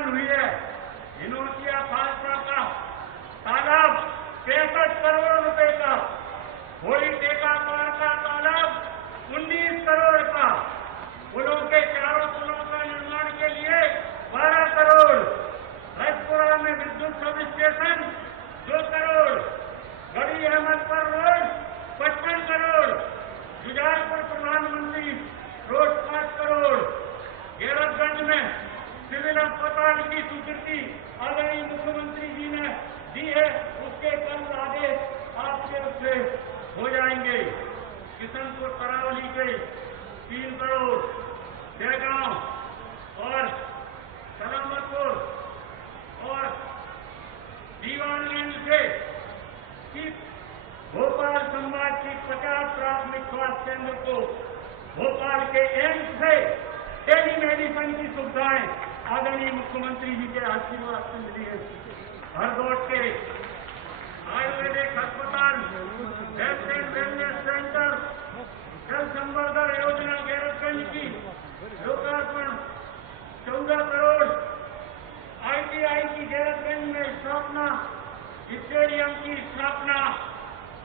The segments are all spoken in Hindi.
निर्माण हुई है। हिनोटिया फालसा का तालाब 65 करोड़ रुपए का, होली टेका पार का तालाब 19 करोड़ का, पुलों के चारों पुलों का निर्माण के लिए 12 करोड़, रजपुरा में विद्युत सब स्टेशन 2 करोड़, गढ़ी अहमदपुर रोड 55 करोड़, जुजारपुर प्रधानमंत्री रोड 5 करोड़, गैरतगंज में सिविल अस्पताल की स्वीकृति आदरणीय मुख्यमंत्री जी ने दी है, उसके कल आदेश आपके उससे हो जाएंगे। किशनपुर करावली के 3 करोड़, जयगांव और सलामतपुर और दीवानगंज से भोपाल संभाग की 50 प्राथमिक स्वास्थ्य केंद्र को भोपाल के एम्स से टेली मेडिसिन की सुविधाएं आदरणीय मुख्यमंत्री जी के आशीर्वाद से मिली है। हरदौड़ के आयुर्वेदिक अस्पताल, हेल्थ एंड वेलनेस सेंटर, जल संवर्धन योजना गैरतगंज की लोकार्पण 14 करोड़, ITI की गैरतगंज में स्थापना, स्टेडियम की स्थापना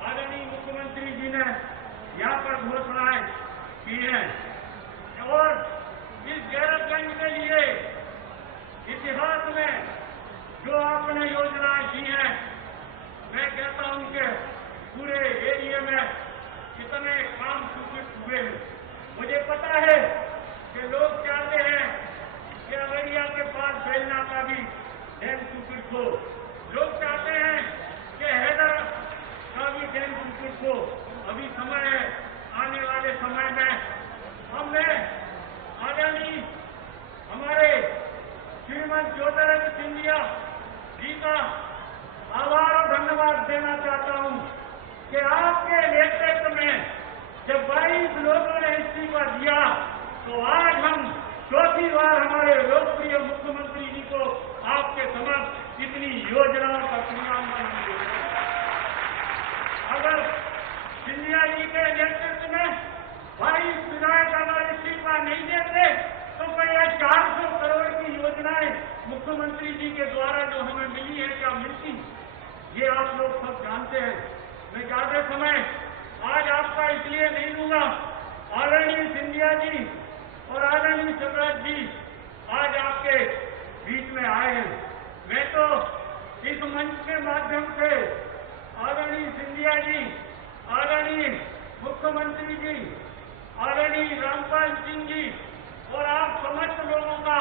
आदरणीय मुख्यमंत्री जी ने यहाँ पर घोषणाएं की हैं। और इस गैरतगंज के लिए इतिहास में जो आपने योजनाएं की हैं, मैं कहता हूं कि पूरे एरिया में कितने काम स्वीकृत हुए हैं। मुझे पता है कि लोग चाहते हैं कि अररिया के पास बेलना का भी डैम स्वीकृत हो, लोग चाहते हैं कि हैदर का भी डैम स्वीकृत हो। अभी समय है, आने वाले समय में हमने आदरणीय हमारे श्रीमान ज्योतिरादित्य सिंधिया जी का आभार और धन्यवाद देना चाहता हूं कि आपके नेतृत्व में जब 22 लोगों ने इस्तीफा दिया तो आज हम चौथी बार हमारे लोकप्रिय मुख्यमंत्री जी को आपके समक्ष इतनी योजनाओं का क्रियान्वयन मिले। अगर सिंधिया जी के नेतृत्व में 22 विधायक अगर इस्तीफा नहीं देते तो क्या 400 करोड़ की योजनाएं मुख्यमंत्री जी के द्वारा जो हमें मिली है क्या मिलती, ये आप लोग सब जानते हैं। मैं ज्यादा समय आज आपका इसलिए नहीं लूंगा। आदरणीय सिंधिया जी और आदरणीय शिवराज जी आज आपके बीच में आए हैं। मैं तो इस मंच के माध्यम से आदरणीय सिंधिया जी, आदरणीय मुख्यमंत्री जी, आदरणीय रामपाल सिंह जी और आप समस्त लोगों का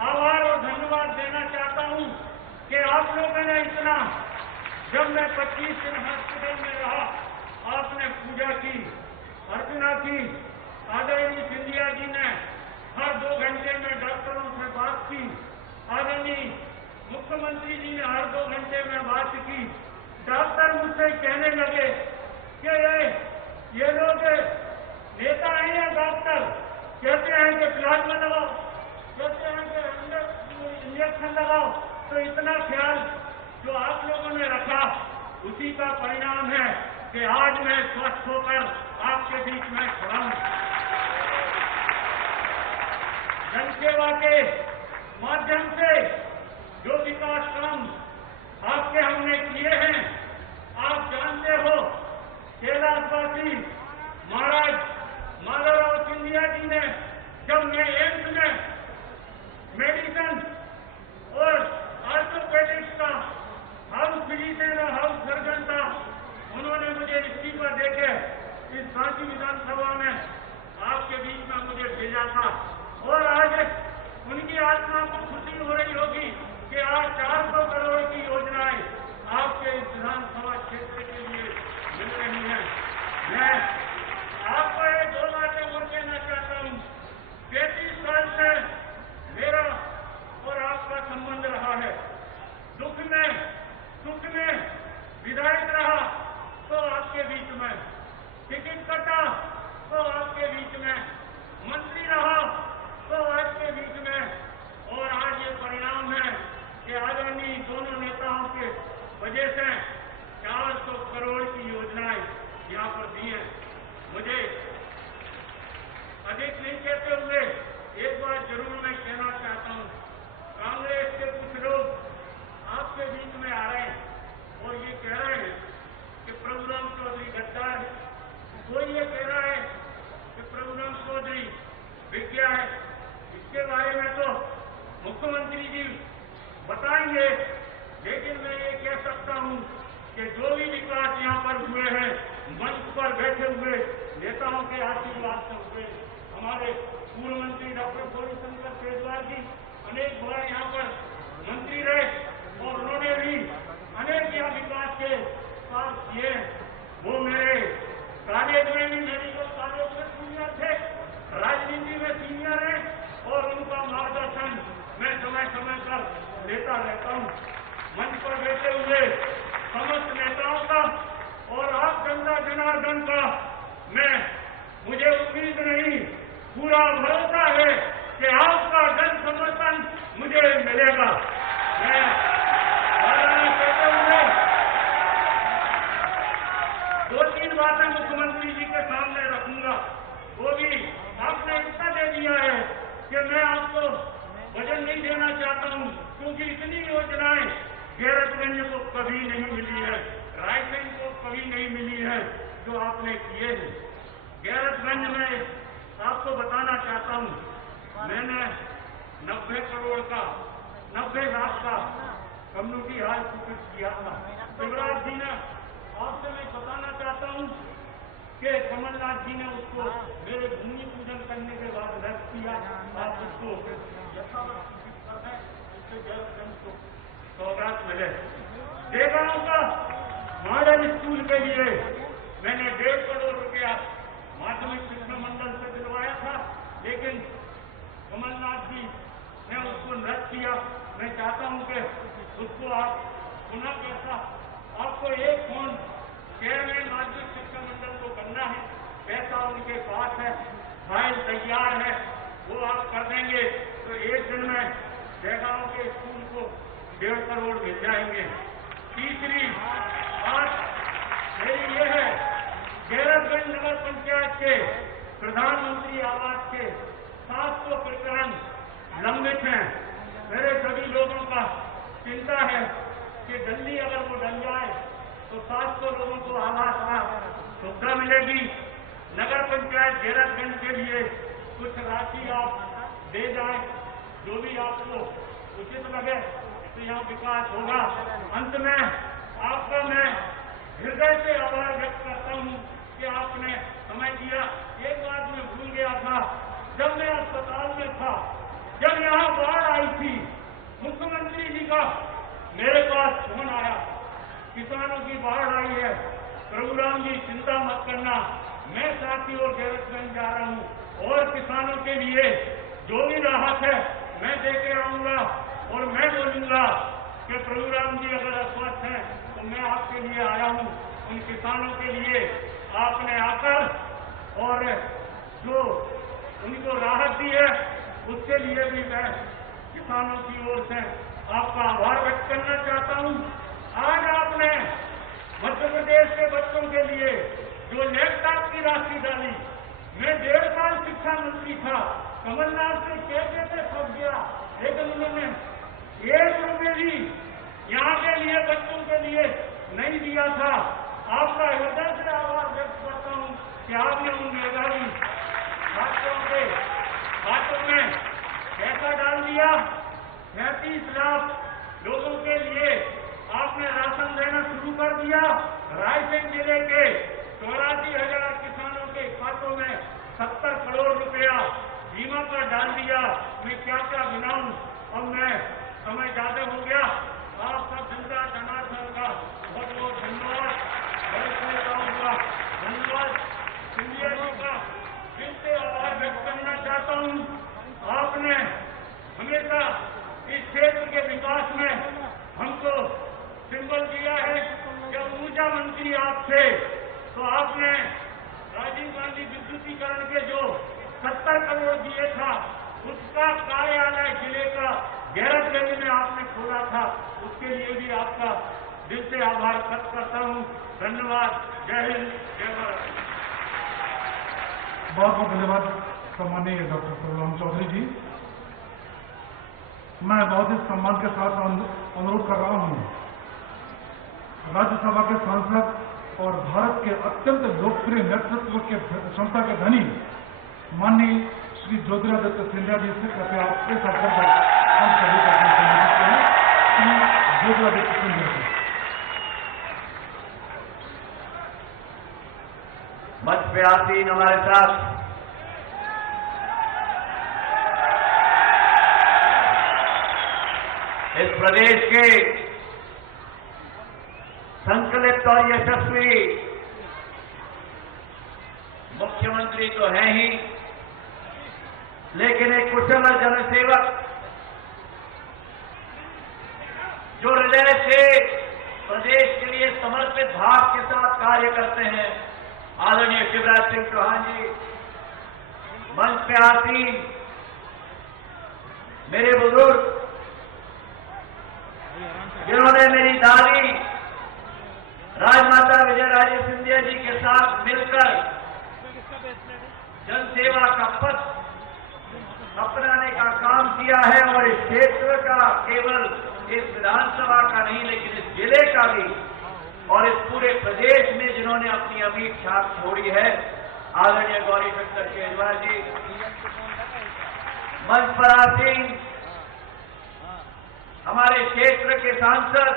आभार और धन्यवाद देना चाहता हूं कि आप लोगों ने इतना, जब मैं 25 दिन हॉस्पिटल में रहा, आपने पूजा की, अर्चना की। आदरणीय सिंधिया जी ने हर 2 घंटे में डॉक्टरों से बात की, आदरणीय मुख्यमंत्री जी ने हर 2 घंटे में बात की। डॉक्टर मुझसे कहने लगे कि ये लोग नेता हैं या डॉक्टर, कहते हैं कि प्लाज्मा लगाओ, कहते हैं कि इंजेक्शन लगाओ। तो इतना ख्याल जो आप लोगों ने रखा उसी का परिणाम है कि आज मैं स्वस्थ होकर आपके बीच में खड़ा हूं। जनसेवा के माध्यम से जो विकास काम आपके हमने किए हैं, आप जानते हो कैलाशवासी महाराज माधवराव सिंधिया जी ने जब मैं एम्स में मेडिसिन और ऑर्थोपेडिक्स का हाउस फिजिशियन और हाउस सर्जन था, उन्होंने मुझे इस्तीफा देके इस सांची विधानसभा में आपके बीच में मुझे भेजा था। और आज उनकी आत्मा को खुशी हो रही होगी कि आज 400 करोड़ की योजनाएं आपके इस विधानसभा क्षेत्र के लिए मिल रही हैं। मैं आपको ये 2 बातें और कहना चाहता हूं। 33 साल से मेरा और आपका संबंध रहा है। दुख में सुख में विधायक रहा तो आपके बीच में, टिकट कटा तो आपके बीच में, मंत्री रहा तो आपके बीच में। और आज ये परिणाम है कि आदरणीय दोनों नेताओं के वजह से 400 करोड़ की योजनाएं यहाँ पर दी है। मुख्यमंत्री जी बताएंगे, लेकिन मैं ये कह सकता हूं कि जो भी विकास यहाँ पर हुए हैं मंच पर बैठे हुए नेताओं के आशीर्वाद से हुए। हमारे पूर्व मंत्री डॉक्टर गौरीशंकर शेजवार जी अनेक बार यहाँ पर मंत्री रहे और उन्होंने भी अनेक यहाँ विकास के काम किए। वो मेरे कॉलेज में भी मेडिकल कॉलेज में सीनियर थे, राजनीति में सीनियर है और उनका मार्गदर्शन मैं समय समय पर लेता रहता हूं। मंच पर बैठे हुए समस्त नेताओं का और आप जनता जनार्दन का मुझे उम्मीद नहीं, पूरा भरोसा है कि आपका जन समर्थन मुझे मिलेगा। मैं कहते हुए 2-3 बातें मुख्यमंत्री जी के सामने रखूंगा। वो भी आपने इतना दे दिया है कि मैं आपको वजन नहीं देना चाहता हूं, क्योंकि इतनी योजनाएं गैरतगंज को कभी नहीं मिली है, रायसेन को कभी नहीं मिली है जो आपने किए हैं। गैरतगंज में आपको बताना चाहता हूं, मैंने 90 करोड़ का 90 लाख का कम्युनिटी हॉल स्वीकृत किया था। शिवराज जी ने आपसे मैं बताना चाहता हूं कि कमलनाथ जी ने उसको मेरे भूमि पूजन करने के बाद रद्द किया। आप उसको यथावत कर दें, इससे गैरतगंज को सौगात मिले। देगांव का मॉडल स्कूल के लिए मैंने 1.5 करोड़ रुपया माध्यमिक शिक्षा मंडल से दिलवाया था, लेकिन कमलनाथ जी ने उसको रद्द किया। मैं चाहता हूं कि उसको आप पुनः कैसा आपको एक फोन चेयरमैन माध्यमिक शिक्षा मंडल को करना है, पैसा उनके पास है, फाइल तैयार है, वो आप कर देंगे तो एक दिन में जयगांव के स्कूल को 1.5 करोड़ मिल जाएंगे। तीसरी बात मेरी ये है, गैरतगंज नगर पंचायत के प्रधानमंत्री आवास के 700 प्रकरण लंबित हैं। मेरे सभी लोगों का चिंता है कि जल्दी अगर वो डल जाए तो 700 लोगों को आवास का सुविधा मिलेगी। नगर पंचायत गैरतगंज के लिए कुछ राशि आप दे जाए, जो भी आपको उचित लगे, तो यहाँ विकास होगा। अंत में आपका मैं हृदय से आभार व्यक्त करता हूँ कि आपने समय दिया। एक बात मैं भूल गया था, जब मैं अस्पताल में था, जब यहाँ बाढ़ आई थी, मुख्यमंत्री जी का मेरे पास फोन आया, किसानों की बाढ़ आई है, प्रभुराम जी चिंता मत करना, मैं साथी और गैरतगंज जा रहा हूँ और किसानों के लिए जो भी राहत है मैं देके आऊंगा और मैं बोलूंगा कि प्रभुराम जी अगर अस्वस्थ हैं तो मैं आपके लिए आया हूं। उन किसानों के लिए आपने आकर और जो उनको राहत दी है उसके लिए भी मैं किसानों की ओर से आपका आभार व्यक्त करना चाहता हूं। आज आपने मध्य प्रदेश के बच्चों के लिए जो लैपटॉप की राशि डाली, मैं 1.5 साल शिक्षा मंत्री था, कमलनाथ से कहते फंस गया, लेकिन उन्होंने 1 रुपये भी यहाँ के लिए बच्चों के लिए नहीं दिया था। आपका हृदय से आभार व्यक्त करता हूँ कि आपने उन मेधावी छात्रों के हाथों में पैसा डाल दिया। 37 लाख लोगों के लिए आपने राशन देना शुरू कर दिया। रायसेन जिले के 84,000 किसानों के खातों में 70 करोड़ रुपया बीमा पर डाल दिया। मैं क्या क्या गिनाऊं, अब मैं समय ज्यादा हो गया। आप सब जनता जनार्दन का बहुत बहुत धन्यवाद, वरिष्ठ नेताओं का धन्यवाद, सिंधिया जी का फिर से आभार व्यक्त करना चाहता हूं। आपने हमेशा इस क्षेत्र के विकास में हमको सिंबल दिया है। जब ऊर्जा मंत्री आप थे तो आपने राजीव गांधी विद्युतीकरण के जो 70 करोड़ दिए था, उसका कार्यालय जिले का गैरतगंज में आपने खोला था। उसके लिए भी आपका दिल से आभार व्यक्त करता हूँ। धन्यवाद। जय हिंद, जय भारत। बहुत बहुत धन्यवाद सम्माननीय डॉक्टर प्रभुराम चौधरी जी। मैं बहुत ही सम्मान के साथ अनुरोध कर रहा हूँ राज्यसभा के सांसद और भारत के अत्यंत लोकप्रिय नेतृत्व के क्षमता के धनी माननीय श्री ज्योतिरादित्य सिंधिया जी से कृपया इस अवसर पर हम सभी का सम्मानित करें। श्री ज्योतिरादित्य सिंधिया जी मंच पे आसीन हमारे साथ इस प्रदेश के संकलित और यशस्वी मुख्यमंत्री तो हैं ही, लेकिन एक कुशल जनसेवक जो हृदय से प्रदेश के लिए समर्पित भाव के साथ कार्य करते हैं, आदरणीय शिवराज सिंह चौहान जी। मंच पे आसीन मेरे बुजुर्ग, जिन्होंने मेरी दादी राजमाता विजयराजे सिंधिया जी के साथ मिलकर जनसेवा का पथ अपनाने का काम किया है, और इस क्षेत्र का केवल इस विधानसभा का नहीं, लेकिन इस जिले का भी और इस पूरे प्रदेश में जिन्होंने अपनी अमीर छाप छोड़ी है, आदरणीय गौरी शंकर केजरीवाल जी। मंच पर आसीन हमारे क्षेत्र के सांसद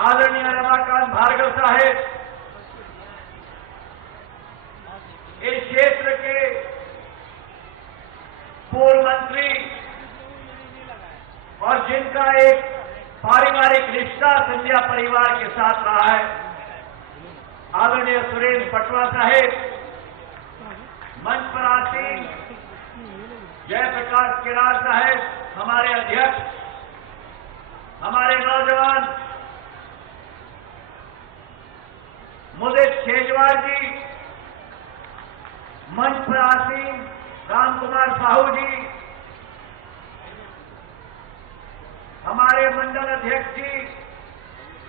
आदरणीय रमाकांत भार्गव साहेब, इस क्षेत्र के पूर्व मंत्री और जिनका एक पारिवारिक रिश्ता सिंधिया परिवार के साथ रहा है, आदरणीय सुरेंद्र पटवा साहेब। मंच पर आसीन जयप्रकाश किरार साहेब, हमारे अध्यक्ष, हमारे नौजवान मुदित शेजवार जी। मंच पर आसीन राम कुमार साहू जी, हमारे मंडल अध्यक्ष जी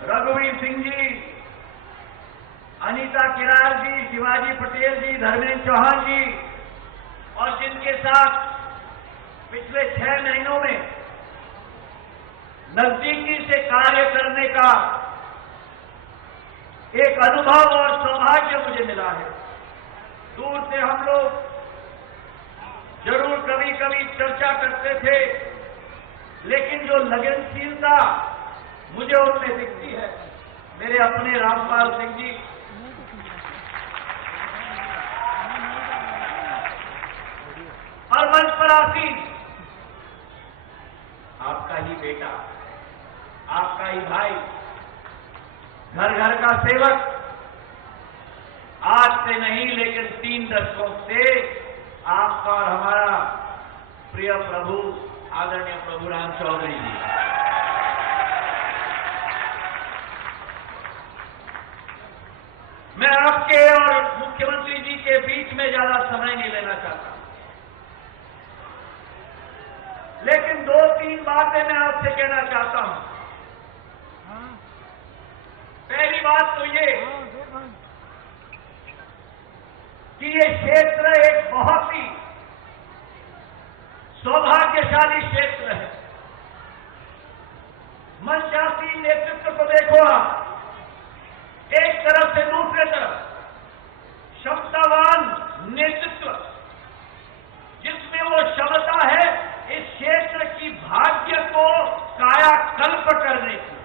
रघुवीर सिंह जी, अनीता किरार जी, शिवाजी पटेल जी, धर्मेंद्र चौहान जी, और जिनके साथ पिछले 6 महीनों में नजदीकी से कार्य करने का एक अनुभव और सौभाग्य मुझे मिला है। दूर से हम लोग जरूर कभी कभी चर्चा करते थे, लेकिन जो लगनशीलता मुझे उनमें दिखती है, मेरे अपने रामपाल सिंह जी, और मंच पर आसीन आपका ही बेटा, आपका ही भाई, घर घर का सेवक, आज से नहीं लेकिन 3 दशकों से आपका और हमारा प्रिय प्रभु आदरणीय प्रभु राम चौधरी जी। मैं आपके और मुख्यमंत्री जी के बीच में ज्यादा समय नहीं लेना चाहता, लेकिन 2-3 बातें मैं आपसे कहना चाहता हूं। पहली बात तो ये कि ये क्षेत्र एक बहुत ही सौभाग्यशाली क्षेत्र है। मंचासीन नेतृत्व को देखो आप, एक तरफ से दूसरे तरफ क्षमतावान नेतृत्व, जिसमें वो क्षमता है इस क्षेत्र की भाग्य को कायाकल्प करने की,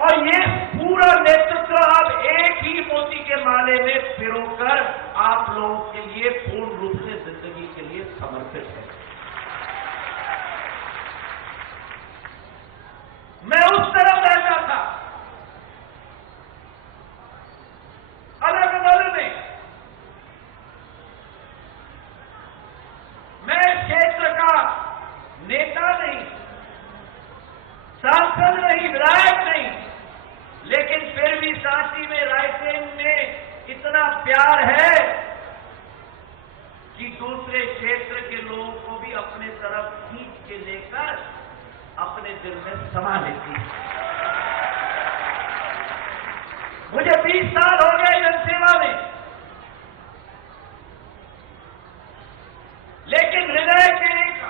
और ये पूरा नेतृत्व अब एक ही मोती के माले में पिरोकर आप लोगों के लिए पूर्ण रूप से जिंदगी के लिए समर्पित है। मैं उस तरफ रहता था, अलग अलग में। मैं क्षेत्र का नेता नहीं, सांसद नहीं, विधायक नहीं, लेकिन फिर भी सांची में, रायसेन में इतना प्यार है कि दूसरे क्षेत्र के लोगों को भी अपने तरफ खींच के लेकर अपने दिल में समा लेती है। मुझे 20 साल हो गए जनसेवा में, लेकिन हृदय के एक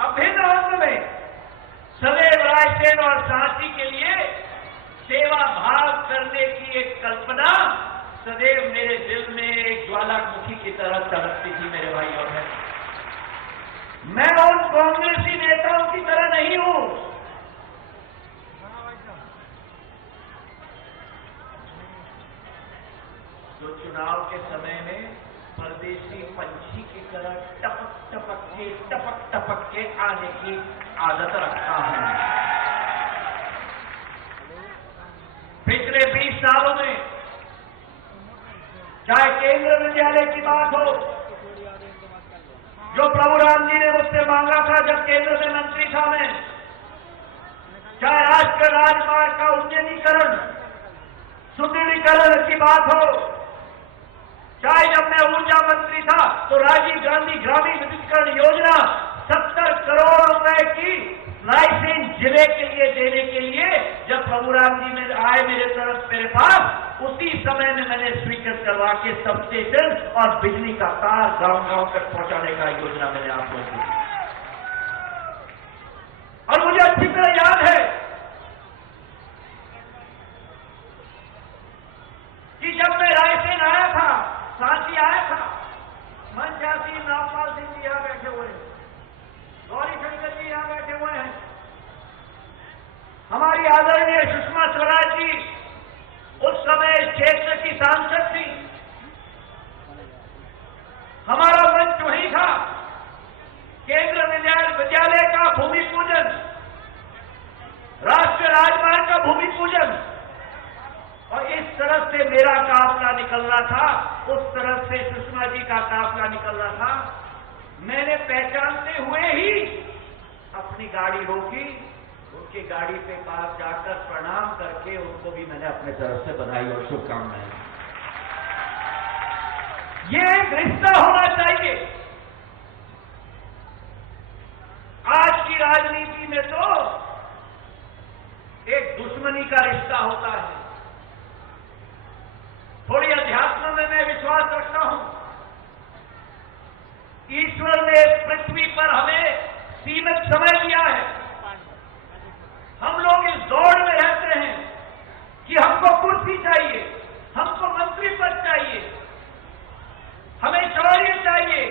अभिन्न अंग में सदैव रायसेन और सांची के लिए सेवा भाव करने की एक कल्पना सदैव मेरे दिल में एक ज्वालामुखी की तरह तड़पती थी मेरे भाई और बहन। मैं उन कांग्रेसी नेताओं की तरह नहीं हूं जो चुनाव के समय में परदेशी पंछी की तरह टपक टपक के आने की आदत रखता हूं। पिछले 20 सालों में चाहे केंद्र विद्यालय की बात हो, जो प्रभु राम जी ने मुझसे मांगा था जब केंद्र में मंत्री था मैं, चाहे राष्ट्रीय राजमार्ग का उन्नयनीकरण सुदृढ़ीकरण की बात हो, चाहे जब मैं ऊर्जा मंत्री था तो राजीव गांधी ग्रामीण विद्युतीकरण योजना 70 करोड़ रुपए की रायसेन जिले के लिए देने के लिए जब प्रभु राम जी में आए मेरे पास, उसी समय में मैंने स्वीकृत करवा के सब स्टेशन और बिजली का तार गांव-गांव तक पहुंचाने का योजना मैंने आपको दी। और मुझे अच्छी तरह याद है कि जब मैं रायसेन आया था, सांची आया था, मनचासी नागपाल सिंह जी यहां बैठे हुए हैं, गौरी शंकर जी यहां बैठे हुए हैं, हमारी आदरणीय सुषमा स्वराज जी उस समय क्षेत्र की सांसद थी, हमारा मंच वही था, केंद्र विद्यालय का भूमि पूजन, राष्ट्रीय राजमार्ग का भूमि पूजन, और इस तरफ से मेरा काफिला निकल रहा था, उस तरफ से सुषमा जी का काफिला निकल रहा था। मैंने पहचानते हुए ही अपनी गाड़ी रोकी, उनकी गाड़ी पे पास जाकर प्रणाम करके उनको भी मैंने अपने तरफ से बधाई और शुभकामनाएं। ये एक रिश्ता होना चाहिए। आज की राजनीति में तो एक दुश्मनी का रिश्ता होता है। थोड़ी अध्यात्म में मैं विश्वास रखता हूं। ईश्वर ने पृथ्वी पर हमें सीमित समय दिया है। हम लोग इस दौड़ में रहते हैं कि हमको कुर्सी चाहिए, हमको मंत्री पद चाहिए, हमें शौर्य चाहिए।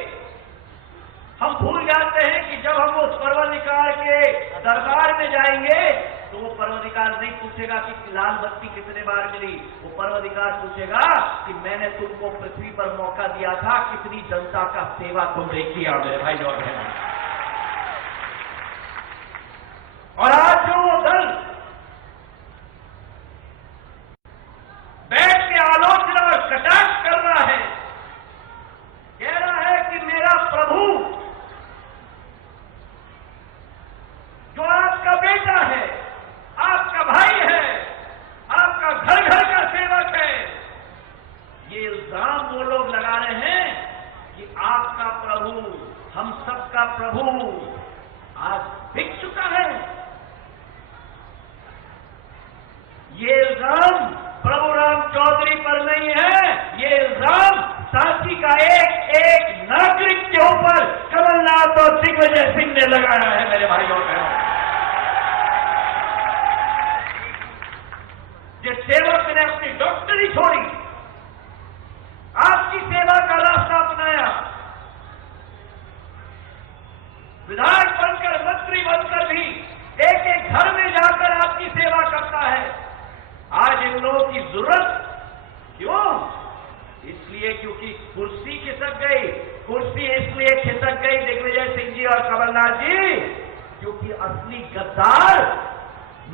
हम भूल जाते हैं कि जब हम उस पर्वताधिकार के दरबार में जाएंगे तो वो पर्वताधिकार नहीं पूछेगा कि लाल बत्ती कितने बार मिली, वो पर्वताधिकार पूछेगा कि मैंने तुमको पृथ्वी पर मौका दिया था, कितनी जनता का सेवा तुमने किया मेरे भाई और बहन। और आज जो वो दल बैठ के आलोचना और कटाक्ष कर रहा है, कह रहा है कि मेरा प्रभु जो आपका बेटा है, आपका भाई है, आपका घर घर का सेवक है, ये इल्जाम वो लोग लगा रहे हैं कि आपका प्रभु, हम सबका प्रभु आज बिक चुका है। ये इल्जाम प्रभु राम चौधरी पर नहीं है, ये इल्जाम सांची का एक एक नागरिक के ऊपर कमलनाथ और दिग्विजय सिंह ने लगाया है मेरे भाई और बहनों। जिस सेवक ने अपनी डॉक्टरी छोड़ी, आपकी सेवा का रास्ता अपनाया, विधायक बनकर मंत्री बनकर भी एक एक घर में जाकर आपकी सेवा करता है। आज इन लोगों की जरूरत क्यों? इसलिए क्योंकि कुर्सी खिसक गई। कुर्सी इसलिए खिसक गई दिग्विजय सिंह जी और कमलनाथ जी क्योंकि असली गद्दार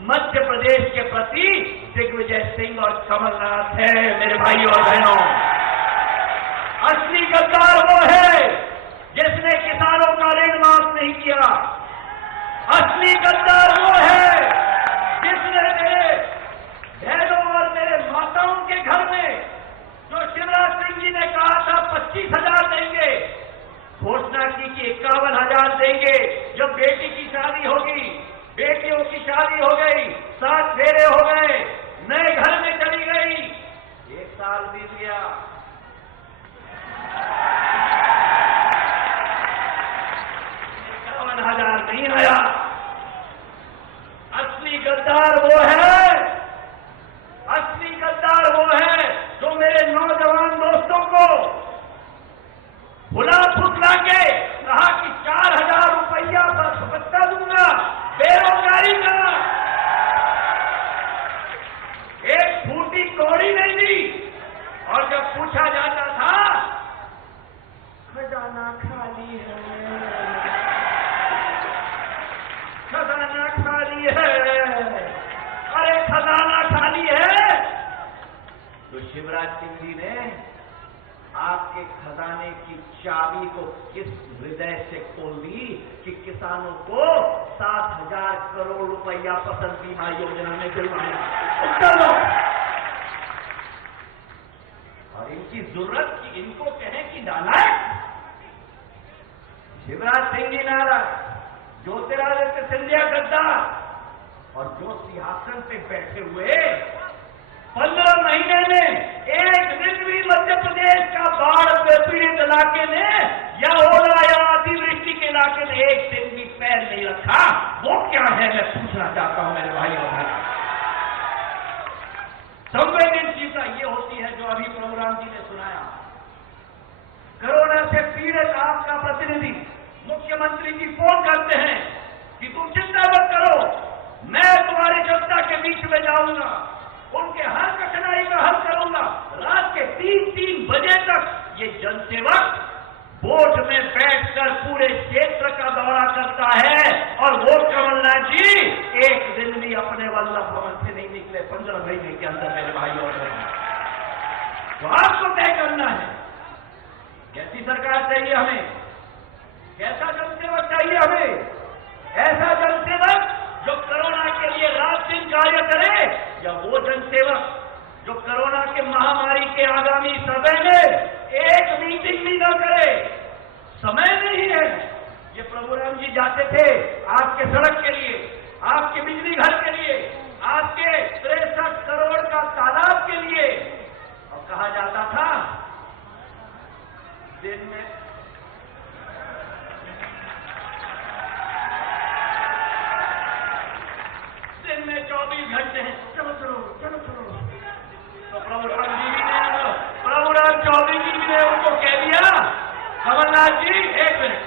मध्य प्रदेश के प्रति दिग्विजय सिंह और कमलनाथ है मेरे भाई और बहनों। असली गद्दार वो है जिसने किसानों का ऋण माफ नहीं किया। असली गद्दार वो है जिसने मेरे बहनों और मेरे माताओं के घर में जो शिवराज सिंह जी ने कहा था 25,000 देंगे, घोषणा की कि 51,000 देंगे। जब बेटी की शादी होगी, बेटियों की शादी हो गई, 7 फेरे हो गए, नए घर में चली गई, 1 साल बीत गया, 51,000 नहीं आया। असली गद्दार वो है, असली गद्दार वो है जो मेरे नौजवान और जब पूछा जाता था खजाना खाली है, खजाना खाली है, अरे खजाना खाली है, तो शिवराज सिंह जी ने आपके खजाने की चाबी को किस हृदय से खोल दी कि किसानों को 7,000 करोड़ रुपया फसल बीमा योजना में दिलवाया। उत्तर दो। और इनकी जरूरत की इनको कहें कि नालायक। शिवराज सिंह जी नाराज, ज्योतिरादित्य सिंधिया गद्दार और जो सिंहासन पे बैठे हुए 15 महीने में एक दिन भी मध्य प्रदेश का बाढ़ से पीड़ित इलाके में या ओला या अतिवृष्टि के इलाके में एक दिन भी पैर नहीं रखा, वो क्या है मैं पूछना चाहता हूं मेरे भाई और बहन। संवेदनशीलता ये होती है जो अभी प्रभु राम जी ने सुनाया। कोरोना से पीड़ित आपका प्रतिनिधि मुख्यमंत्री जी फोन करते हैं कि तुम चिंता मत करो, मैं तुम्हारी जनता के बीच में जाऊंगा, उनके हर कठिनाई का हल करूंगा। रात के 3-3 बजे तक ये जनसेवक बोट में बैठकर पूरे क्षेत्र का दौरा करता है और वो कमलनाथ जी एक दिन भी अपने वल्लभ भवन से नहीं निकले 15 महीने के अंदर मेरे भाई और बहन। तो आपको तय करना है कैसी सरकार चाहिए हमें, कैसा जनसेवक चाहिए हमें। ऐसा जनसेवक जो कोरोना के लिए रात दिन कार्य करे, या वो जनसेवक जो कोरोना के महामारी के आगामी समय में एक मीटिंग भी न करे। समय नहीं है। ये प्रभु राम जी जाते थे आपके सड़क के लिए, आपके बिजली घर के लिए, आपके 63 करोड़ का तालाब के लिए, और कहा जाता था दिन में दिन में 24 घंटे हैं, चलो चलो चलो चलो। तो प्रभु राम जी ने 24 जी ने उनको कह दिया, कमलनाथ जी एक मिनट।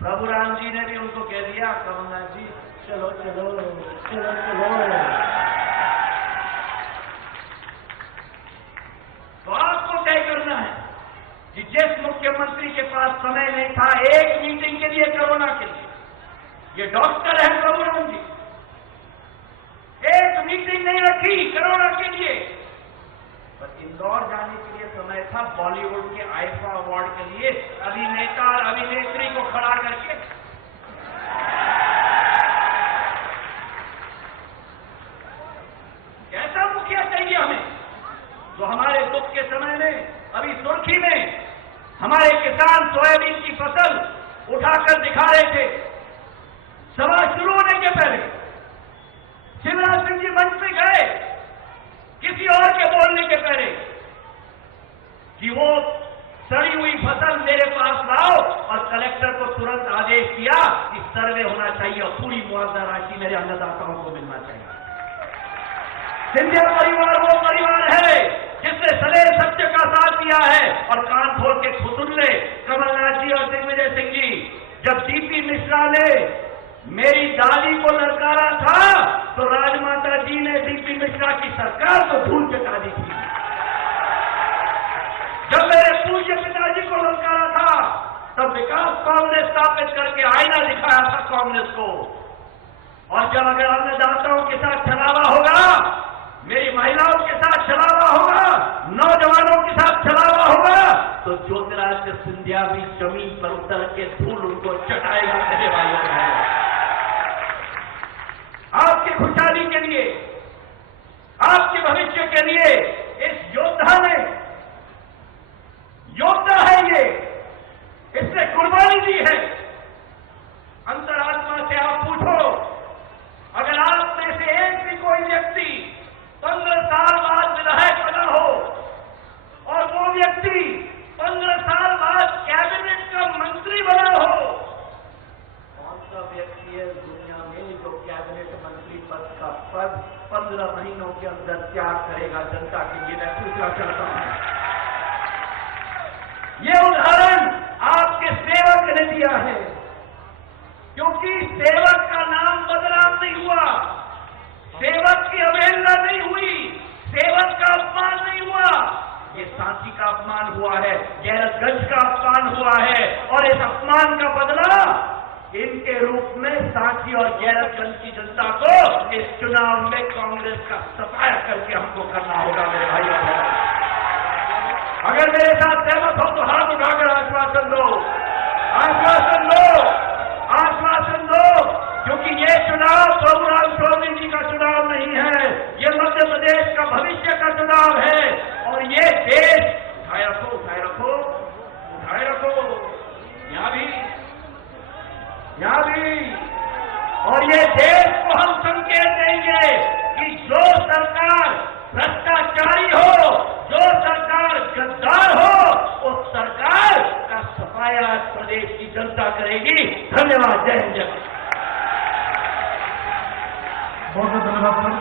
प्रभु राम जी ने भी उनको कह दिया, कमलनाथ जी चलो चलो चलो चलो। तो आपको तय करना है कि जिस मुख्यमंत्री के पास समय नहीं था एक मीटिंग के लिए कोरोना के लिए, ये डॉक्टर है प्रभु राम जी, एक मीटिंग नहीं रखी कोरोना के लिए। पर इंदौर जाने के लिए समय था बॉलीवुड के आईफा अवार्ड के लिए अभिनेता और अभिनेत्री को खड़ा करके। कैसा मुखिया चाहिए हमें जो हमारे दुख के समय में, अभी सुर्खी में हमारे किसान सोयाबीन की फसल उठाकर दिखा रहे थे। सभा शुरू होने के पहले शिवराज सिंह जी मंच पे गए किसी और के बोलने के पहले कि वो सड़ी हुई फसल मेरे पास लाओ, और कलेक्टर को तुरंत आदेश दिया कि सर्वे होना चाहिए और पूरी मुआवजा राशि मेरे अन्नदाताओं को मिलना चाहिए। सिंधिया परिवार वो परिवार है जिसने सदैव सत्य का साथ दिया है। और कान खोल के सुन ले कमलनाथ जी और दिग्विजय सिंह जी, जब डीपी मिश्रा ने मेरी दादी को ललकारा था तो राजमाता जी ने डीपी मिश्रा की सरकार को धूल चटा दी थी। जब मेरे पूज्य पिताजी को ललकारा था तब विकास कांग्रेस स्थापित करके आईना दिखाया था कांग्रेस को। और जब अगर अन्नदाताओं के साथ छलावा होगा, मेरी महिलाओं के साथ छलावा होगा, नौजवानों के साथ छलावा होगा, तो ज्योतिरादित्य सिंधिया भी जमीन पर उतर के धूल उनको चटाएगा मेरे भाइयों बहनों। आपकी खुशहाली के लिए, आपके भविष्य के लिए इस योद्धा ने, योद्धा है ये, इसने कुर्बानी दी है। अंतरात्मा से आप पूछो, अगर आप में से एक भी कोई व्यक्ति 15 साल बाद विधायक बना हो और वो व्यक्ति 15 साल बाद कैबिनेट का मंत्री बना हो, कौन सा व्यक्ति है दुनिया में जो कैबिनेट मंत्री पद का पद 15 महीनों के अंदर त्याग करेगा जनता के लिए? मैं पूछना चाहता हूं। ये उदाहरण आपके सेवक ने दिया है, क्योंकि सेवक का नाम बदनाम नहीं हुआ, सेवक की अवहेलना नहीं हुई, सेवक का अपमान हुआ है, गैरतगंज का अपमान हुआ है, और इस अपमान का बदला इनके रूप में सांची और गैरतगंज की जनता को इस चुनाव में कांग्रेस का सफाया करके हमको करना होगा। मेरे भाइयों बहनों, अगर मेरे साथ सहमत हो तो हाथ उठाकर आश्वासन दो, आश्वासन दो, आश्वासन दो, क्योंकि ये चुनाव प्रभुराम चौधरी जी का चुनाव नहीं है, ये मध्य प्रदेश का भविष्य का चुनाव है, और ये देश उठाए रखो, उठाए रखो, उठाए रखो, यहां भी, और ये देश को हम संकेत देंगे कि जो सरकार भ्रष्टाचारी हो, जो सरकार गद्दार हो, उस सरकार का सफाया प्रदेश की जनता करेगी। धन्यवाद। जय हिंद। बहुत बहुत धन्यवाद सर।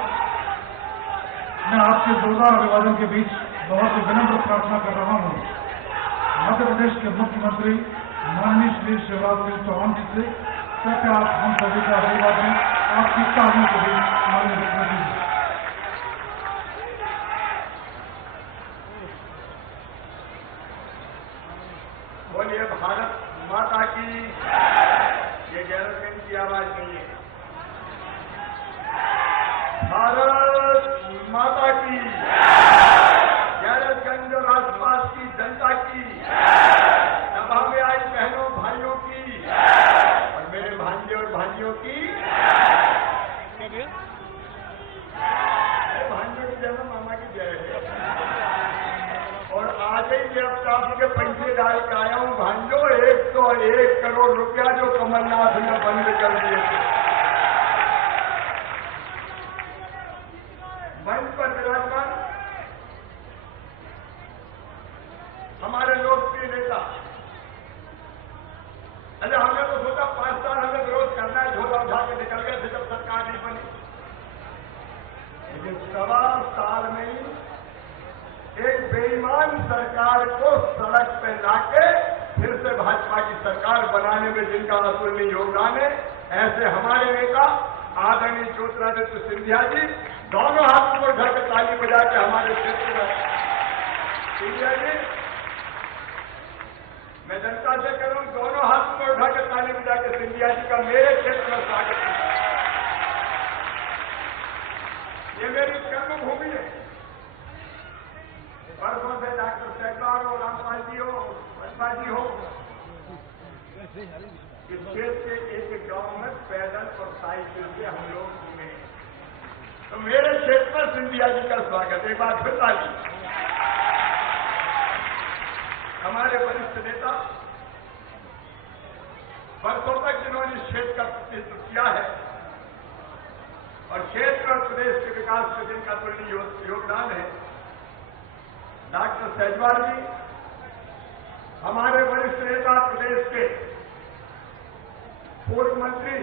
मैं आपके जोरदार अभिवादन के बीच बहुत ही विनम्र प्रार्थना कर रहा हूं मध्य प्रदेश के मुख्यमंत्री माननीय श्री शिवराज सिंह चौहान जी से, कृपया आप हम सभी का आशीर्वाद दें आपकी तालियों के बीच। माननीय मुख्यमंत्री जी, बोलिए भारत माता की। ये गैरतगंज की आवाज नहीं है। भारत माता की, गैरतगंज और आसपास की जनता की, सभा में आई बहनों भाइयों की और मेरे भांजे और भांजियों की, भांजों की जय, मामा की जय। और आज ही जब आपके पैसे डाल के आया हूं भांजो, 101 करोड़ रुपया जो कमलनाथ ने बंद कर दिए थे। मंच पर विराजमान हमारे लोकप्रिय नेता, अरे हमने तो सोचा 5 साल हमें विरोध करना है, झोला उठा के निकल गए थे जब सरकार नहीं बनी, लेकिन 1.25 साल में एक बेईमान सरकार को सड़क पे लाके फिर से भाजपा की सरकार बनाने में जिनका अतुलनीय योगदान है, ऐसे हमारे नेता आदरणीय ज्योतिरादित्य सिंधिया जी, दोनों हाथों को घर के ताली बजा के हमारे क्षेत्र में। सिंधिया जी, मैं जनता से कह रहा हूं, दोनों हाथों को उठा के ताली बजा के सिंधिया जी का मेरे क्षेत्र में स्वागत है। ये मेरी कर्मभूमि है। परसों से डॉक्टर सहगवार हो, रामपाल जी हो, बसपा जी हो, इस देश के एक गांव में पैदल और साइकिल से हम लोग घूमे, तो मेरे क्षेत्र में सिंधिया जी का स्वागत। एक बात बता दी, हमारे वरिष्ठ नेता वर्षों तक जिन्होंने इस क्षेत्र का प्रतिनिधित्व किया है और क्षेत्र और प्रदेश के विकास में जिनका तुल्य योगदान है, डॉक्टर सहजवार जी, हमारे वरिष्ठ नेता प्रदेश के पूर्व मंत्री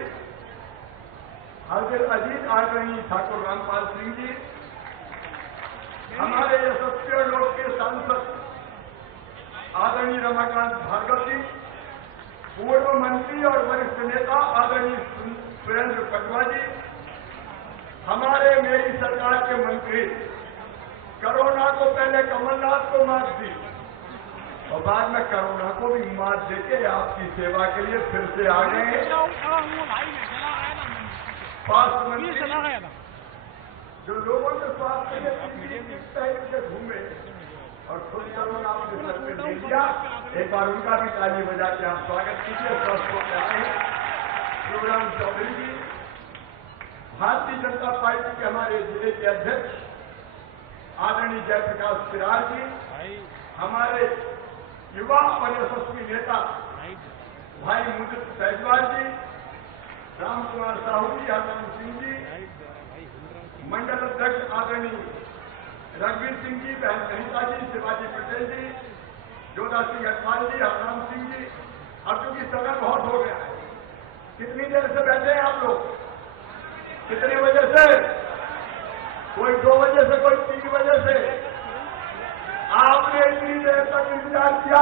अब्दुल अजीज आदरणीय ठाकुर रामपाल सिंह जी, हमारे यशस्वी और लोकप्रिय सांसद आदरणीय रमाकांत भार्गव जी, पूर्व मंत्री और वरिष्ठ नेता आदरणीय सुरेंद्र पटवा जी, हमारे मेरी सरकार के मंत्री, कोरोना को पहले कमलनाथ को मात दी और बाद में कोरोना को भी मात देके आपकी सेवा के लिए फिर से आ गए हैं। स्वास्थ्य मंत्री जो लोगों के स्वास्थ्य के लिए पहले से घूमे और खुद कोरोना अपने सर पे ले लिया, एक बार उनका भी ताली बजा के आप स्वागत कीजिए। स्वस्थ होकर आए शिवराम चौधरी जी, भारतीय जनता पार्टी के हमारे जिले के अध्यक्ष आदरणीय जयप्रकाश सिराज जी, हमारे युवा और यशस्वी नेता भाई मुदित सहजवार जी, राम कुमार साहू जी, हरनाम सिंह जी, मंडल अध्यक्ष आदरणीय रघुवीर सिंह जी, बहन कनिता जी, शिवाजी पटेल जी, जोधा सिंह अटवाल जी, हरनाम सिंह जी। अब चूंकि समय बहुत हो गया है, कितनी देर से बैठे हैं आप लोग? कितने बजे से? कोई 2 बजे से, कोई 3 बजे से। आपने इतनी देर तक इंतजार किया।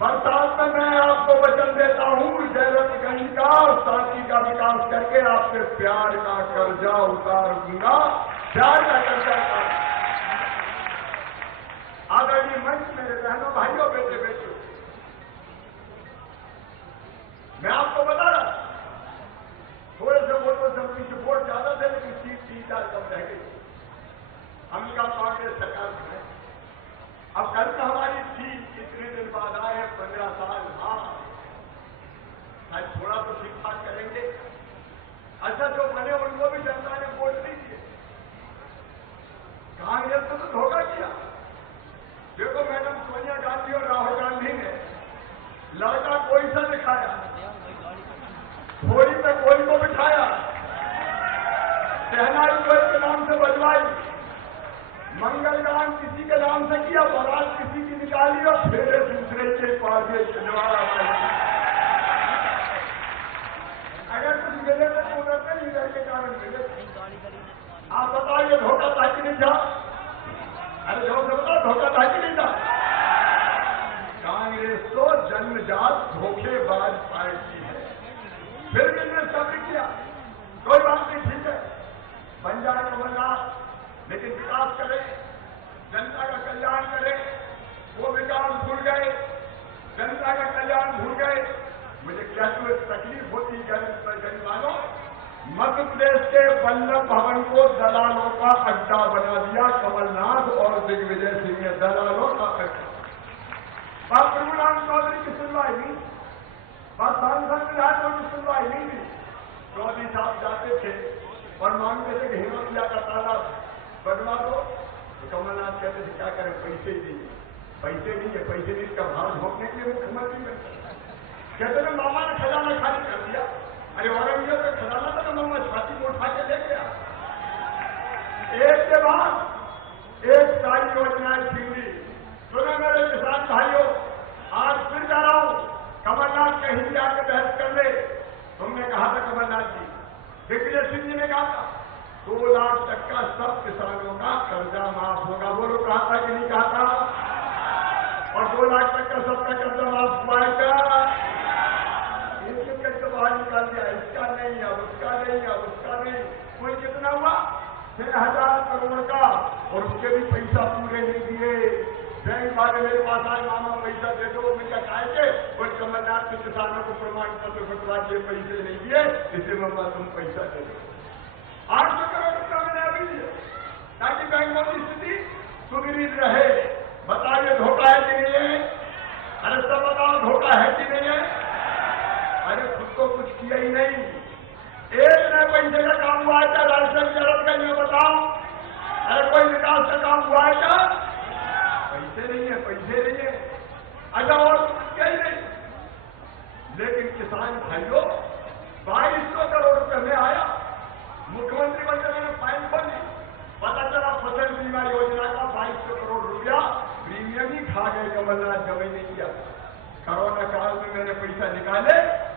बरसात में मैं आपको वचन देता हूं, गैरतगंज का और सांची का विकास करके आपसे प्यार का कर्जा उतार दूंगा, प्यार का कर्जा। आदरणीय मंच मेरे सरकार बनाए। अब कल तो हमारी थी, कितने दिन बाद आए, 15 साल, हाँ आज थोड़ा तो ठीक ठाक करेंगे। अच्छा जो बने उनको भी जनता ने वोट नहीं दिए, कांग्रेस को तो धोखा किया। देखो मैडम सोनिया गांधी और राहुल गांधी ने लड़का कोई सा दिखाया, घोड़ी पे कोई को बिठाया, शहनाई कोई के नाम से बजवाई, मंगलगान किसी के नाम से किया, बारात किसी की निकाली और फेरे दूसरे के पास अगर कुछ मिले तो उधर नहीं रह के कारण मिले। आप बताओ ये धोखा था कि नहीं था? अरे जोर से बताओ धोखा था कि नहीं था? कांग्रेस तो जन्मजात धोखेबाज पार्टी है। फिर भी इन्होंने सब्र किया, कोई बात नहीं, ठीक है बन जाए कमलनाथ, लेकिन विकास करे, जनता का कल्याण करे। वो विकास भूल गए, जनता का कल्याण भूल गए। मुझे क्या तो तकलीफ होती है गरीब वालों। मध्य प्रदेश के वल्लभ भवन को दलालों का अड्डा बना दिया कमलनाथ और दिग्विजय सिंह ने, दलालों का अड्डा। बात प्रभुराम चौधरी की सुनवाई नहीं, बात सांसद विधायकों की सुनवाई नहीं थी। चौधरी साहब जाते थे और मांगते थे कि हिमालय का तालाब बनवा दो, तो कमलनाथ कहते थे क्या करें, पैसे दीजिए। पैसे नहीं है, पैसे नहीं, इसका भाव झोंकने के लिए मुख्यमंत्री बनते कहते थे मामा ने खजाना खाली कर दिया। अरे औरंगजेब का खजाना था ना, मामा छाती को उठा के ले गया। एक के बाद एक सारी योजनाएं छीनी। सुनो मेरे किसान भाइयों, आज फिर जा रहा हूं, कमलनाथ कहीं भी आके बहस कर ले। तुमने कहा था कमलनाथ जी, दिग्विजय सिंह जी ने कहा था 2 लाख तक का सब किसानों का कर्जा माफ होगा। बोलो कहा था कि नहीं कहा था? और 2 लाख तक का सबका कर्जा माफ हुआ है। कैसे बाहर निकाल दिया, इसका नहीं है, उसका नहीं है, उसका नहीं। कोई कितना हुआ? 6,000 करोड़ का, और उसके भी पैसा पूरे नहीं दिए। बैंक वाले मेरे पास आए, मामा पैसा दे दो, मैं क्या खाएंगे? कोई कमलनाथ के किसानों को प्रमाण पत्र बटवा दिए, पैसे नहीं दिए, इसे मामा तुम पैसा दे दो। 800 करोड़ रुपया मैंने अभी दिया ताकि बैंकों की स्थिति सुदृढ़ रहे। बताइए धोखा है कि नहीं है? अरे सब बताओ धोखा है कि नहीं है? अरे खुद तो कुछ किया ही नहीं। एक नए पैसे का काम हुआ है क्या? राशन की जरूरत का ये बताओ। अरे कोई विकास का काम हुआ है क्या? पैसे नहीं है, पैसे नहीं है। अच्छा और कुछ किया ही नहीं। लेकिन किसान भाइयों 2200 करोड़ रुपये में आया, मुख्यमंत्री बनकर मैंने फाइल खोली, पता चला फसल बीमा योजना का 2200 करोड़ रुपया प्रीमियम ही खा गए कमलनाथ, जमा नहीं किया। कोरोना काल में मैंने पैसा निकाले,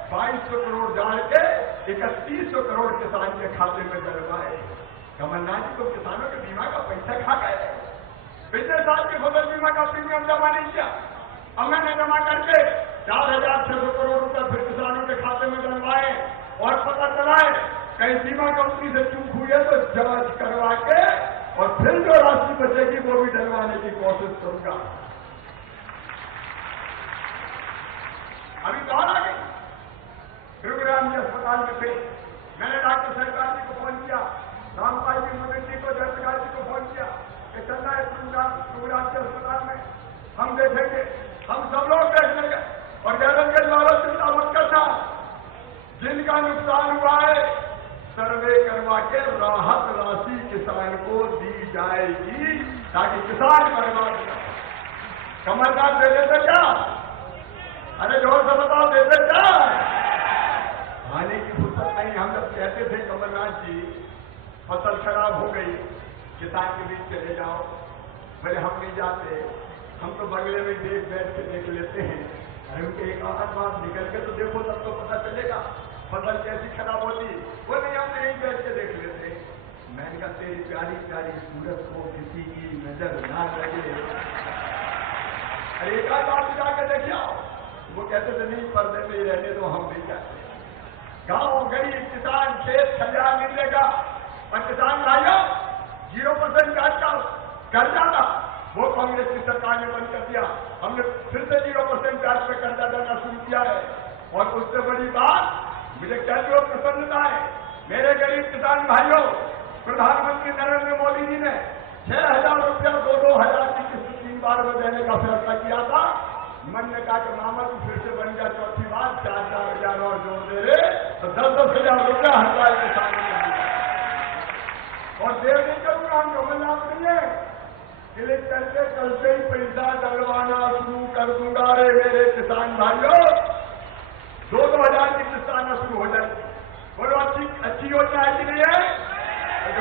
2200 करोड़ डाल के 3100 करोड़ किसान के खाते में डलवाए। कमलनाथ जी तो किसानों के बीमा का पैसा खा गए। पिछले साल के फसल बीमा का प्रीमियम जमा नहीं किया, अब मैंने जमा करके 4,600 करोड़ रुपए फिर किसानों के खाते में डलवाए। और पता चला है कहीं बीमा कंपनी से चूक हुई है तो जांच करवा के और फिर जो राशि बचेगी वो भी डलवाने की कोशिश करूंगा। अभी कौन आ गई? गुरुग्राम के अस्पताल में थे, मैंने डॉक्टर सरकार जी को फोन किया, रामपाल जी मुखर्जी को, जयप्रकाश जी को फोन किया कि चलना है गुरुग्राम के अस्पताल में, हम देखेंगे। हम सब लोग देखने गए और गैरंगेज वालों चिंता मत करना, जिनका नुकसान हुआ है सर्वे करवा के राहत राशि किसान को दी जाएगी ताकि किसान बर्बाद न। कमलनाथ दे देते क्या? अरे जोर से बताओ देते क्या? खाने की फुर्सत नहीं। हम जब कहते थे कमलनाथ जी फसल खराब हो गई, किसान के बीच चले जाओ, बोले हम नहीं जाते, हम तो बंगले में बैठ के देख लेते हैं। अरे उनके एक आध बार निकल के तो देखो, तब तो पता चलेगा फसल कैसी खराब होती। वो नहीं, हम यहीं बैठ के देख लेते। मैंने कहा तेरी प्यारी प्यारी सूरत को किसी की नजर ना लगे। अरे एक आध बार जाकर देख आओ। वो कहते थे नहीं पर्दे में ही रहने दो, हम नहीं जाते। गांव गरीब किसान खेत खलियान मिलेगा। और किसान भाइयों 0% ब्याज का कर्जा था, वो कांग्रेस की सरकार ने बंद कर दिया। हमने फिर से 0% ब्याज पे कर्जा देना शुरू किया है। और उससे बड़ी बात मुझे कैसे प्रसन्नता है मेरे गरीब किसान भाइयों, प्रधानमंत्री नरेंद्र मोदी जी ने 6,000 रुपया 2000 की किस्त 3 बार में देने का फैसला किया था। मन ने कहा कि मामा तू फिर से बन गया चौथी बार, 4-4 हजार और जोड़ दे रहे तो 10-10 हजार रुपया हर किसानों ने दिया। और देर नहीं करूंगा, हम कमलनाथ नहीं है, इसलिए कल से ही पैसा डलवाना शुरू कर दूंगा। रे मेरे किसान भाइयों, 2-2 हजार की किस्त आना शुरू हो जाएगी। बोलो अच्छी योजना है कि नहीं है?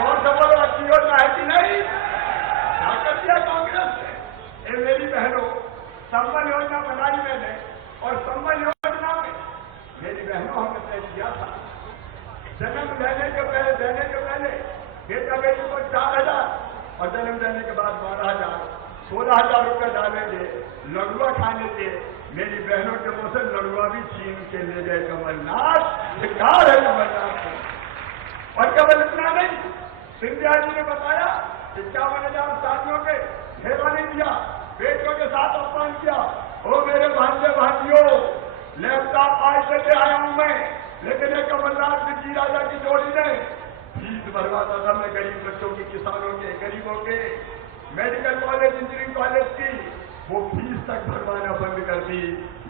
और से बोलो अच्छी योजना है कि नहीं? क्या कर दिया कांग्रेस ने? ये मेरी बहनों, संबल योजना बनाई मैंने, और संबल योजना में मेरी बहनों हमने तय किया था जन्म देने के पहले बेटा बेटी को 4,000 और जन्म देने के बाद 12,000, 16,000 रुपये डालेंगे लड़ुआ खाने के। मेरी बहनों के मुंह से लड़ुआ भी छीन के ले गए कमलनाथ। धिक्कार है कमलनाथ को। और केवल इतना नहीं, सिंधिया जी ने बताया 51,000 शादियों के घेरा नहीं दिया, बेटियों के साथ अपमान किया। ओ मेरे भांजे भांजियों, लैपटॉप आज लेके आया हूं मैं, लेकिन एक कमलनाथ जी राजा की जोड़ी ने फीस भरवाता था मैं गरीब बच्चों की, किसानों के, गरीबों के। मेडिकल कॉलेज, इंजीनियरिंग कॉलेज की वो फीस तक भरवाना बंद कर दी।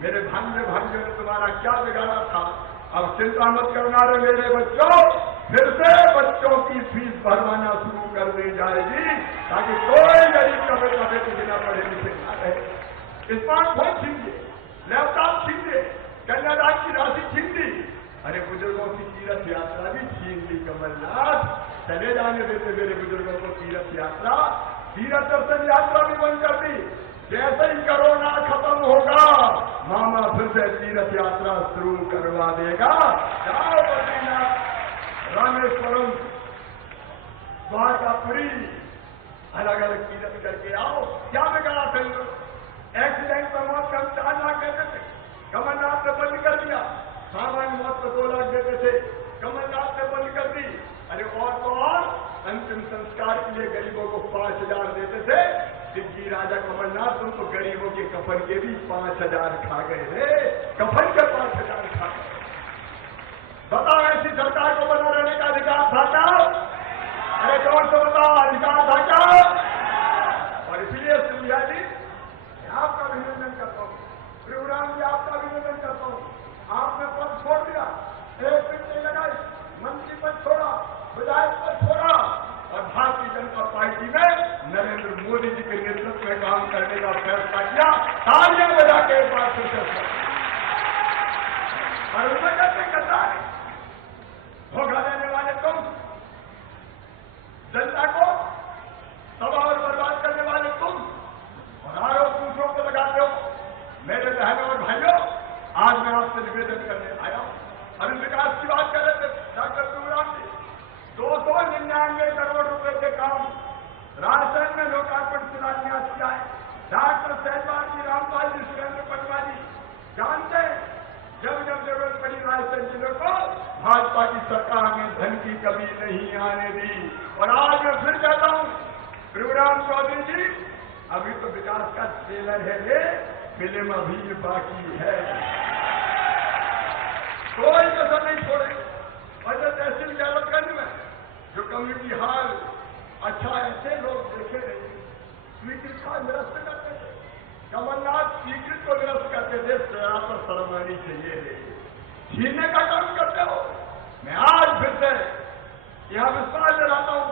मेरे भांजे भांजियों ने तुम्हारा क्या बिगाड़ा था? अब चिंता मत करना रे मेरे बच्चों, फिर से बच्चों की फीस भरवाना शुरू कर दी जाएगी, ताकि कोई गरीब का बेटा बेटे बिना पढ़े लिखे ना रहे। स्मार्टफोन छीन दिए, लैपटॉप छीन दिए, कन्यादान की राशि छीन दी। अरे बुजुर्गों की तीर्थ यात्रा भी छीन ली कमलनाथ। चले जाने देते मेरे बुजुर्गों को तीर्थ यात्रा, तीर्थ दर्शन यात्रा भी बंद कर दी। जैसे ही कोरोना खत्म होगा, मामा फिर से तीर्थ यात्रा शुरू करवा देगा। जाओ बद्रीनाथ, रामेश्वरम, द्वारकापुरी, अलग अलग तीर्थ करके आओ। क्या बिगाड़ा थे? एक्सीडेंट में मौत का 4 लाख देते थे, कमलनाथ ने बंद कर दिया। सामान्य मौत को 2 लाख देते थे, कमलनाथ ने बंद कर दी। अरे और तो और, अंतिम संस्कार के लिए गरीबों को 5,000 देते थे। सिद्धि राजा कमलनाथ तुम तो गरीबों के कफन के भी 5,000 खा गए थे, कफन के 5,000 खा गए। बताओ ऐसी सरकार को बना रहने का अधिकार था क्या? अरे जोर से बताओ, अधिकार था क्या? और इसलिए सिंधिया जी, आपका अभिनंदन करता हूं, प्रभुराम जी आपका अभिनंदन करता हूं। आपने पद छोड़ दिया, एक फिट नहीं लगाई, मंत्री पद छोड़ा, विधायक पद छोड़ा, और भारतीय जनता पार्टी में नरेंद्र मोदी जी के नेतृत्व में काम करने का फैसला किया। तालियां बजा के एक बार फिर से और उसमें कैसे करता है? धोखा देने वाले तुम, जनता को तबाह और बर्बाद करने वाले तुम, और आरोप दूसरों को लगाते हो। मेरे बहनों और भाइयों, आज मैं आपसे निवेदन करने आया हूं। अभी विकास की बात कर रहे थे डॉक्टर प्रभुराम जी, 299 करोड़ रुपए के काम राजस्थान में लोकार्पण शिलान्यास किया है। डॉक्टर सहजवाल जी, रामपाल जी, सुरेंद्र पटवा जी जानते हैं, जब जब जरूरत पड़ी राजस्थान जिले को भाजपा की सरकार ने धन की कमी नहीं आने दी। और आज मैं फिर कहता हूं, प्रभुराम चौधरी जी, अभी तो विकास का ट्रेलर है, ये फिल्म अभी बाकी है। कोई कसर नहीं छोड़े। और जो तहसील गैरतगंज में जो कम्युनिटी हॉल अच्छा, ऐसे लोग देखे नहीं, स्वीकृत का निरस्त करते थे। कमलनाथ स्वीकृत को निरस्त करते थे, जरा पर शर्म आनी चाहिए। छीनने का काम करते हो। मैं आज फिर से यहां विश्वास दिलाता हूं,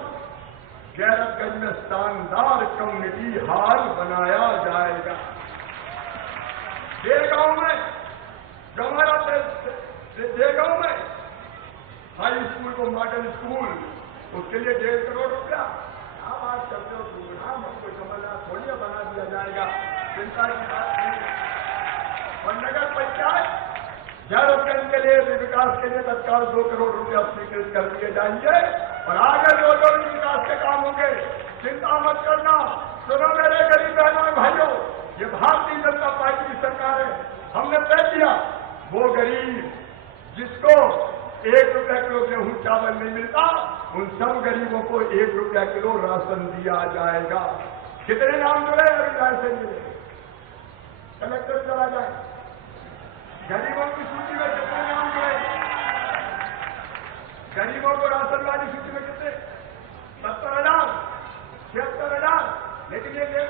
गैरतगंज में शानदार कम्युनिटी हॉल बनाया जाएगा। देगांव में, जो हमारा देगांव में हाई स्कूल को मॉडर्न स्कूल, उसके लिए 1.5 करोड़ रुपया। आप आज चलते हो प्रोग्राम, हमको कमलनाथ थोड़ी बना दिया जाएगा, चिंता की बात नहीं। और नगर पंचायत गैरतगंज के लिए विकास के लिए तत्काल 2 करोड़ रुपया स्वीकृत कर दिए जाएंगे। और आगे जो भी विकास के काम होंगे, चिंता मत करना। सुनो मेरे गरीब बहनों और भाइयों, ये भारतीय जनता पार्टी की सरकार है। हमने तय किया, वो गरीब जिसको 1 रुपया किलो गेहूं चावल नहीं मिलता, उन सब गरीबों को 1 रुपया किलो राशन दिया जाएगा। कितने नाम जुड़े अभी राशन मिले? कलेक्टर चला जाए, गरीबों की सूची में कितने नाम जुड़े? गरीबों को राशन वाली सूची में कितने? 70,000, 76,000। लेकिन ये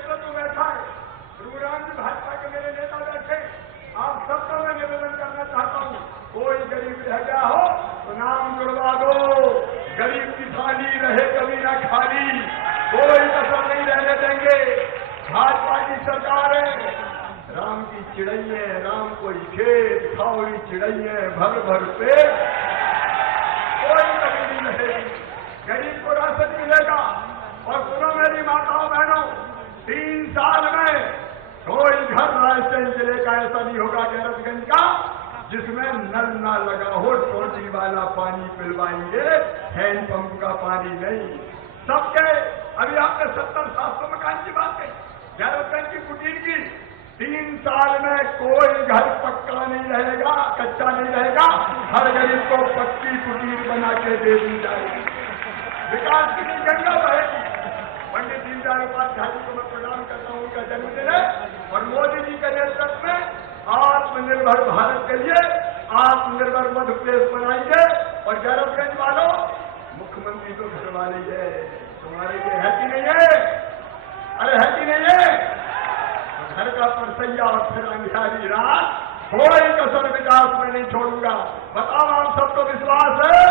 कोई कसर नहीं रहने देंगे। भाजपा की सरकार है, राम की चिड़ैये, राम कोई खेत, खाओड़ी चिड़ैये भर भर पेट, कोई कमी नहीं रहेगी। गरीब को राशन मिलेगा। और सुनो मेरी माताओं बहनों, 3 साल में कोई घर राशन जिले का ऐसा नहीं होगा गैरतगंज का जिसमें नल ना लगा हो, टोटी वाला पानी पिलवाएंगे, हैंडपंप का पानी नहीं। सबके अभी आपने 70-700 मकान की बात कही, गैरतगंज की कुटीर की 3 साल में कोई घर पक्का नहीं रहेगा, कच्चा नहीं रहेगा, हर गरीब को पक्की कुटीर बना के दे दी जाएगी। विकास की गंगा बहेगी। पंडित दीनदयाल उपाध्याय जी को मैं प्रणाम करता हूं, उनका जन्मदिन है। और मोदी जी के नेतृत्व में आत्मनिर्भर भारत के लिए आत्मनिर्भर मध्य प्रदेश बनाएंगे। और गैरतगंज वालों, मुख्यमंत्री तो घर वाले है, तुम्हारे ये है कि नहीं है? अरे है कि नहीं है? घर का परसैया और फिर अंधियारी रात, कोई कसर विकास में नहीं छोड़ूंगा। बताओ आप सबको विश्वास है?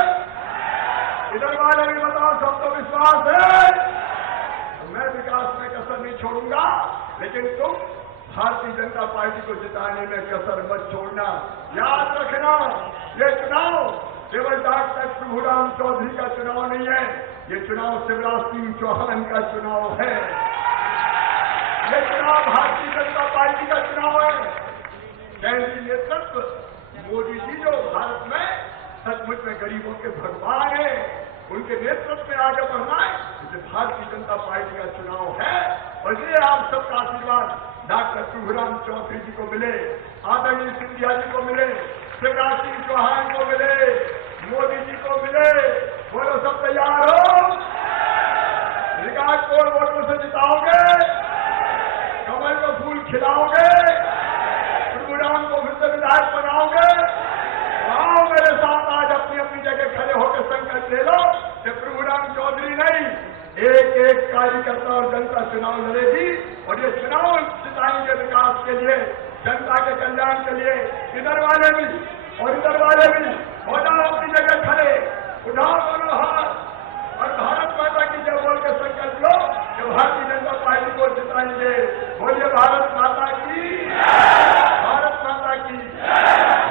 इधर वाले भी बताओ सबको विश्वास है? मैं विकास में कसर नहीं छोड़ूंगा, लेकिन तुम भारतीय जनता पार्टी को जिताने में कसर मत छोड़ना। याद रखना, ये चुनाव केवल डॉक्टर प्रभुराम चौधरी का चुनाव नहीं है, ये चुनाव शिवराज सिंह चौहान का चुनाव है। ये चुनाव भारतीय जनता पार्टी का चुनाव है। केंद्रीय नेतृत्व मोदी जी जो भारत में सचमुच में गरीबों के भगवान है, उनके नेतृत्व में आगे बढ़ना है, इसे भारतीय जनता पार्टी का चुनाव है। और इसलिए आप सबका आशीर्वाद डॉक्टर प्रभुराम चौधरी जी को मिले, आदरणीय सिंधिया जी को मिले, शिवराज सिंह चौहान को मिले, मोदी जी को मिले। बोलो सब तैयार हो? रिकॉर्ड तोड़ वोटों से जिताओगे? कमल को फूल खिलाओगे? प्रभुराम को फिर से विधायक बनाओगे? आओ मेरे साथ आज अपनी अपनी जगह खड़े होकर संकल्प ले लो कि प्रभुराम चौधरी नहीं, एक एक कार्यकर्ता और जनता चुनाव लड़ेगी। और ये चुनाव जिताएंगे विकास के लिए, जनता के कल्याण के लिए। इधर वाले भी और इधर वाले भी हो जाओ अपनी जगह खड़े, उठाओ दोनों हाथ और भारत माता की जय बोल के संकल्प लो कि भारतीय जनता पार्टी को जिताएंगे। बोलिए भारत माता की, भारत माता की,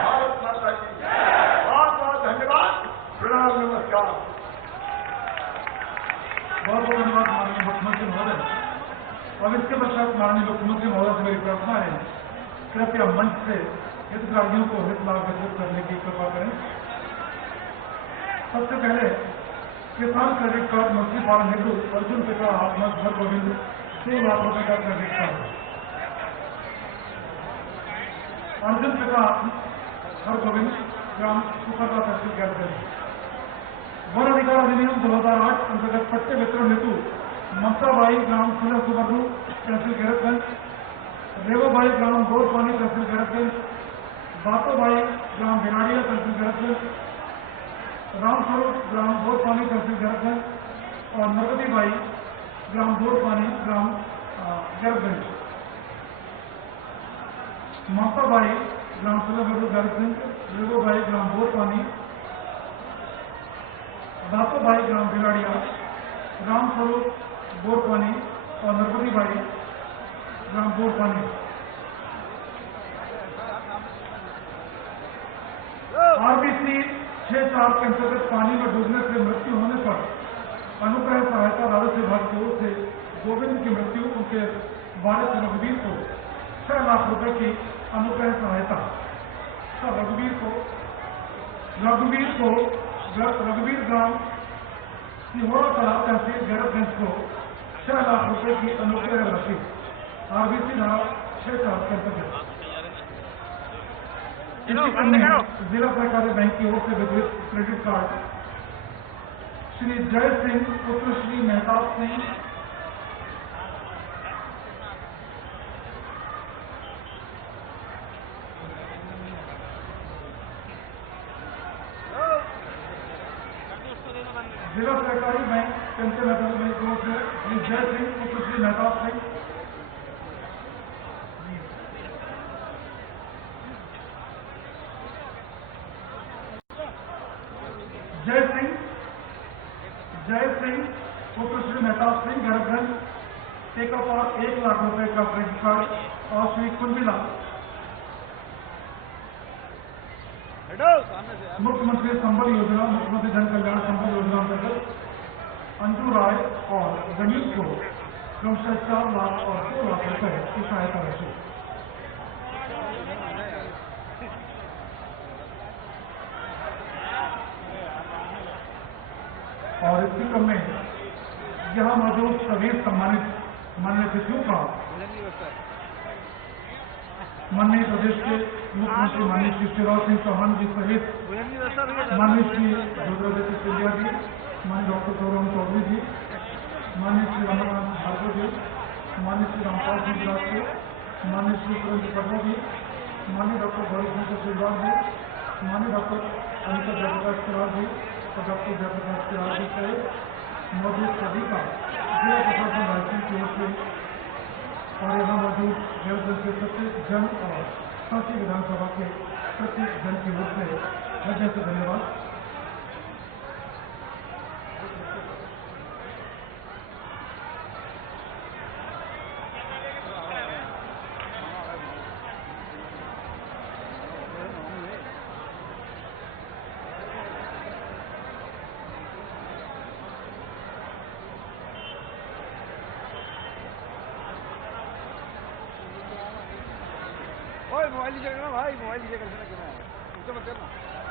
भारत माता की। बहुत बहुत धन्यवाद, प्रणाम, नमस्कार। बहुत बहुत धन्यवाद माननीय मुख्यमंत्री महोदय। और इसके पश्चात माननीय मुख्यमंत्री महोदय से मेरी प्रार्थना है, कृपया मंच से हितग्राहियों को हित लाभ वितरित करने की कृपा करें। सबसे पहले किसान क्रेडिट कार्ड मंत्री पाल नेहरू अर्जुन पिता आत्मज हर गोविंद 2 लाख रुपए का क्रेडिट कार्ड। अर्जुन पिता हर गोविंद ग्राम सुखरवा तहसील गैरतगंज। वन अधिकार अधिनियम 2008 अंतर्गत पट्टे वितरण हेतु ममताबाई ग्राम सुलह सुबर्णु तहसील गैरतगंज, रेवोबाई ग्राम बोरपानी तहसील गैरतगंज, बातोबाई ग्राम भिनाड़िया तहसील गैरतगंज, रामस्वरूप ग्राम बोरपानी तहसील गैरतगंज और नरकतीबाई ग्राम बोरपानी ग्राम गैरतगंज। ममताबाई ग्राम सुलह सुबर्णु गैरतगंज, रेवोबाई ग्राम बोरपानी, बातोबाई ग्राम भिनाड़िया, रामस्वरूप बोरपानी और नरकतीबाई ग्राम बोरपानी। आरबीसी 6-4 के अंतर्गत पानी में डूबने से मृत्यु होने पर अनुग्रह सहायता राजस्व विभाग की ओर से गोविंद की मृत्यु उनके वारिस रघुवीर को 6 लाख रुपए की अनुग्रह सहायता। रघुवीर ग्राम सिहोरा कला तहसील गैरतगंज को 6 लाख रुपए की अनुग्रह राशि आरबीसी धारा 6-4 के अंतर्गत। जिला सहकारी बैंक की ओर से वितरित क्रेडिट कार्ड श्री जय सिंह पुत्र श्री मेहताब सिंह, जिला सहकारी बैंक पेंशन अकादमी की ओर से श्री जय सिंह पुत्र श्री मेहताब सिंह, जय सिंह पुत्र श्री मेहताब सिंह 1 लाख रुपए का क्रेडिट कार्ड और श्री कुंजिला मुख्यमंत्री संबल योजना, मुख्यमंत्री जन कल्याण संबल योजना अंतर्गत अंजू राय और गणेश को क्रमशः 4 लाख और 2 लाख रुपए की सहायता राशि। और इसी क्रम में यहाँ मौजूद सभी सम्मानित माननीय अतिथियों का माननीय प्रदेश के मुख्यमंत्री माननीय श्री शिवराज सिंह चौहान जी सहित माननीय श्री ज्योतिरादित्य सिंधिया जी, माननीय डॉक्टर गौरव चौधरी जी, माननीय श्री रमनाथ भार्गव जी, माननीय श्री रामपाल सिंह राजपूत, माननीय श्री सुरेंद्र पटवा जी, माननीय डॉक्टर गौरव शंकर श्रीवास जी, माननीय डॉक्टर अनिता जयप्रकाश किरार जी और डॉक्टर जयप्रकाश किरार जी सहित मौजूद सभी का जिला प्रशासन रायसेन की ओर से और यहाँ मौजूद देवजन के प्रत्येक जन और सांची विधानसभा के प्रत्येक जन की ओर से हृदय से धन्यवाद। मोबाइल लीजिएगा ना भाई, मोबाइल लीजिएगा, उससे मत करना।